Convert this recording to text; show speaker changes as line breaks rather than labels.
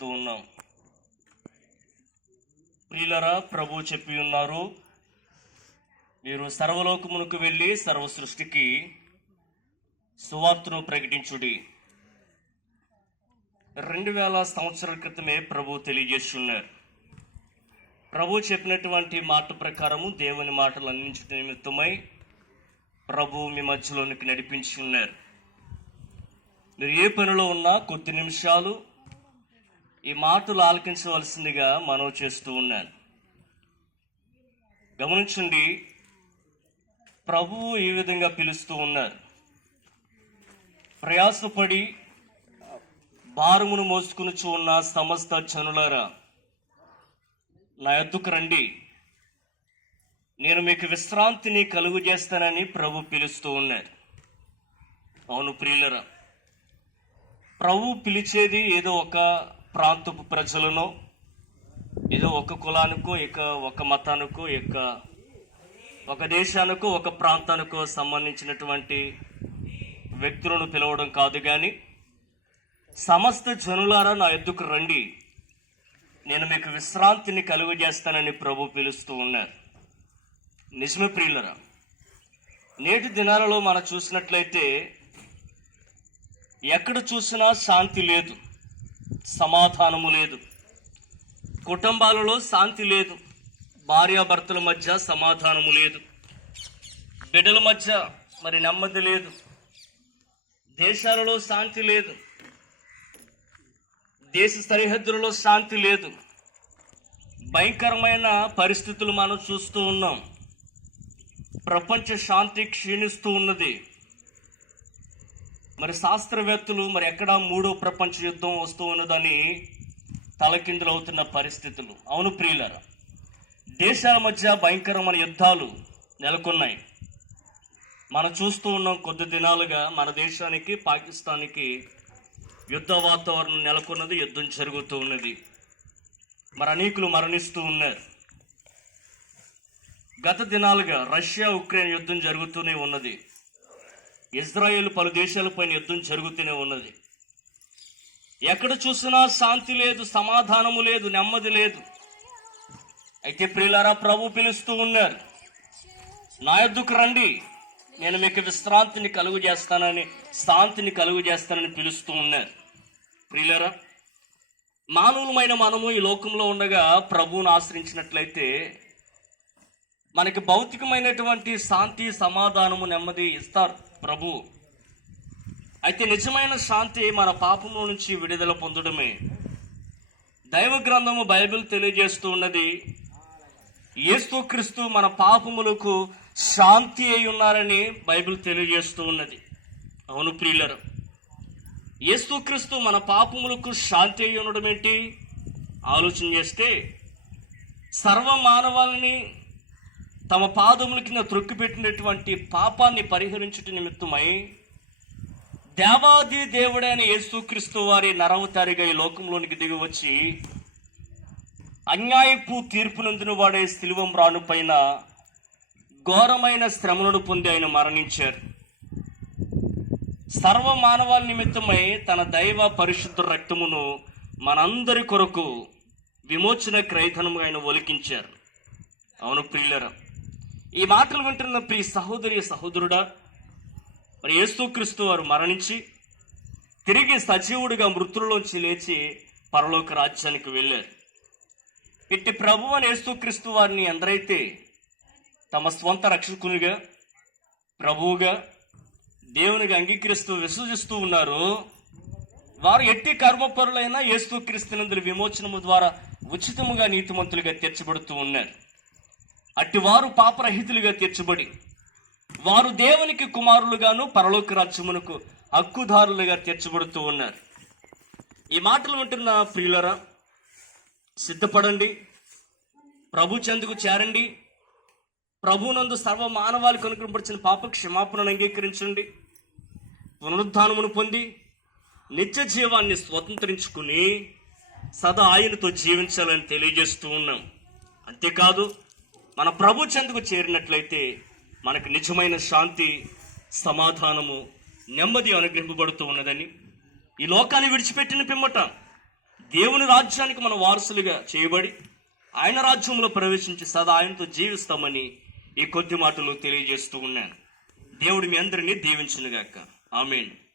చూస్తూ ఉన్నాం. ప్రియులరా ప్రభు చెప్పి ఉన్నారు మీరు సర్వలోకమునకు వెళ్ళి సర్వ సృష్టికి సువార్తను ప్రకటించుడి. రెండు వేల సంవత్సరాల క్రితమే ప్రభు తెలియజేస్తున్నారు. ప్రభు చెప్పినటువంటి మాట ప్రకారము దేవుని మాటలు అందించడం నిమిత్తమై ప్రభు మీ మధ్యలోనికి నడిపించి ఉన్నారు. మీరు ఏ పనిలో ఉన్నా కొద్ది నిమిషాలు ఈ మాటలు ఆలకించవలసిందిగా మనవి చేస్తూ ఉన్నాను. గమనించండి ప్రభువు ఈ విధంగా పిలుస్తూ ఉన్నారు. ప్రయాసపడి భారమును మోసుకుని ఉన్న సమస్త జనులారా నా ఎద్దుకు రండి. నేను మీకు విశ్రాంతిని కలుగు చేస్తానని ప్రభు పిలుస్తూ ఉన్నారు. అవును ప్రియులరా ప్రభు పిలిచేది ఏదో ఒక ప్రాంతపు ప్రజలను ఏదో ఒక కులానికో ఇక ఒక మతానికో ఇక ఒక దేశానికో ఒక ప్రాంతానికో సంబంధించినటువంటి వ్యక్తులను పిలవడం కాదు కానీ సమస్త జనులారా నా ఎద్దుకు రండి. నేను మీకు విశ్రాంతిని కలుగజేస్తానని ప్రభు పిలుస్తూ ఉన్నారు. నిజమే ప్రియులరా నేటి దినాలలో మనం చూసినట్లయితే ఎక్కడ చూసినా శాంతి లేదు. సమాధానము లేదు. కుటుంబాలలో శాంతి లేదు. భార్యాభర్తల మధ్య సమాధానము లేదు. బిడ్డల మధ్య మరి నెమ్మది లేదు. దేశాలలో శాంతి లేదు. దేశ సరిహద్దులలో శాంతి లేదు. భయంకరమైన పరిస్థితులు మనం చూస్తూ ఉన్నాం. ప్రపంచ శాంతి క్షీణిస్తూ ఉన్నది. మరి శాస్త్రవేత్తలు మరి ఎక్కడ మూడో ప్రపంచ యుద్ధం వస్తూ ఉన్నదని తలకిందులు అవుతున్న పరిస్థితులు. అవును ప్రియులర దేశాల మధ్య భయంకరమైన యుద్ధాలు నెలకొన్నాయి. మనం చూస్తూ ఉన్నాం కొద్ది దినాలుగా మన దేశానికి పాకిస్తాన్కి యుద్ధ వాతావరణం నెలకొన్నది యుద్ధం జరుగుతూ ఉన్నది. మరి అనేకులు మరణిస్తూ ఉన్నారు. గత దినాలుగా రష్యా ఉక్రెయిన్ యుద్ధం జరుగుతూనే ఉన్నది. ఇజ్రాయెల్ పలు దేశాలపైన యుద్ధం జరుగుతూనే ఉన్నది. ఎక్కడ చూసినా శాంతి లేదు సమాధానము లేదు నెమ్మది లేదు. అయితే ప్రియులారా ప్రభు పిలుస్తూ ఉన్నారు నా యొద్దకు రండి. నేను మీకు విశ్రాంతిని కలుగు చేస్తానని శాంతిని కలుగు చేస్తానని పిలుస్తూ ఉన్నారు. ప్రియులారా మానవులమైన మనము ఈ లోకంలో ఉండగా ప్రభువును ఆశ్రయించినట్లయితే మనకి భౌతికమైనటువంటి శాంతి సమాధానము నెమ్మది ఇస్తారు. ప్రభు అయితే నిజమైన శాంతి మన పాపంలో నుంచి విడుదల పొందడమే. దైవ గ్రంథము బైబిల్ తెలియజేస్తూ ఉన్నది యేసుక్రీస్తు మన పాపములకు శాంతి అయి ఉన్నారని బైబిల్ తెలియజేస్తూ ఉన్నది. అవును ప్రియులరు యేసుక్రీస్తు మన పాపములకు శాంతి అయి ఉండడం ఏంటి ఆలోచన చేస్తే సర్వ మానవాళిని తమ పాదముల కింద త్రొక్కిపెట్టినటువంటి పాపాన్ని పరిహరించుట నిమిత్తమై దేవాది దేవుడైన యేసుక్రీస్తు వారి నరవతారిగా ఈ లోకంలోనికి దిగి వచ్చి అన్యాయపు తీర్పునందున వాడే శిలువం రాను పైన ఘోరమైన శ్రమలను పొంది ఆయన మరణించారు. సర్వ మానవాల నిమిత్తమై తన దైవ పరిశుద్ధ రక్తమును మనందరి కొరకు విమోచన క్రైతనము ఆయన ఒలికించారు. అవును ప్రియులరా ఈ మాటలు వింటున్న ప్రియ సహోదరి సహోదరుడా మరి యేసుక్రీస్తు వారు మరణించి తిరిగి సజీవుడిగా మృతుల్లోంచి లేచి పరలోక రాజ్యానికి వెళ్ళారు. ఇట్టి ప్రభు అని యేసుక్రీస్తు వారిని ఎందరైతే తమ స్వంత రక్షకునిగా ప్రభువుగా దేవునికి అంగీకరిస్తూ విశ్వసిస్తూ ఉన్నారో. వారు ఎట్టి కర్మపరులైన యేసుక్రీస్తునందుల విమోచనము ద్వారా ఉచితముగా నీతిమంతులుగా తీర్చబడుతూ ఉన్నారు. అట్టి వారు పాపరహితులుగా తీర్చబడి వారు దేవునికి కుమారులుగాను పరలోక రాజ్యమునకు హక్కుదారులుగా తీర్చబడుతూ ఉన్నారు. ఈ మాటలు వింటున్న ప్రియులరా సిద్ధపడండి ప్రభు చెందుకు చేరండి ప్రభునందు సర్వ మానవాళికి అనుగ్రహపరిచిన పాప క్షమాపణను అంగీకరించండి పునరుద్ధానమును పొంది నిత్య జీవాన్ని స్వతంత్రించుకుని సదా ఆయనతో జీవించాలని తెలియజేస్తూ ఉన్నాం. అంతేకాదు మన ప్రభు చెందుకు చేరినట్లయితే మనకు నిజమైన శాంతి సమాధానము నెమ్మది అనుగ్రహింపబడుతూ ఉన్నదని ఈ లోకాన్ని విడిచిపెట్టిన పిమ్మట దేవుని రాజ్యానికి మన వారసులుగా చేయబడి ఆయన రాజ్యంలో ప్రవేశించి సదా ఆయనతో జీవిస్తామని ఈ కొద్ది మాటలు తెలియజేస్తూ ఉన్నాను. దేవుడు మీ అందరినీ దీవించునుగాక. ఆమెను.